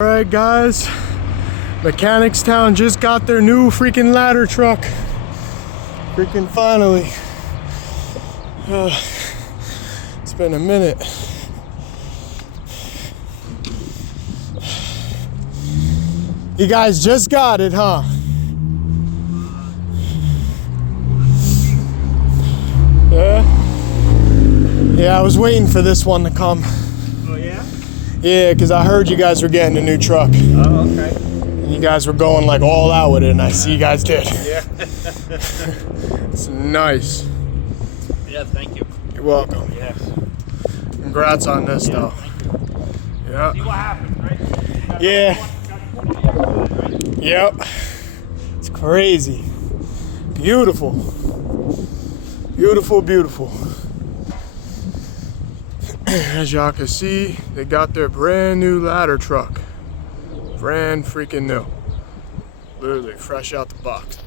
Alright guys, Mechanicstown just got their new freaking ladder truck. Freaking finally. It's been a minute. You guys just got it, huh? Yeah, I was waiting for this one to come. Oh yeah? Yeah, because I heard you guys were getting a new truck. Oh, okay. And you guys were going like all out with it, and I see you guys did. Yeah. It's nice. Yeah, thank you. You're welcome. Yes. Congrats on this, Yeah, though. thank you. Yeah. See what happens, right? Yeah. Yep. It's crazy. Beautiful. Beautiful, beautiful. As y'all can see, they got their brand new ladder truck. Brand freaking new. Literally fresh out the box.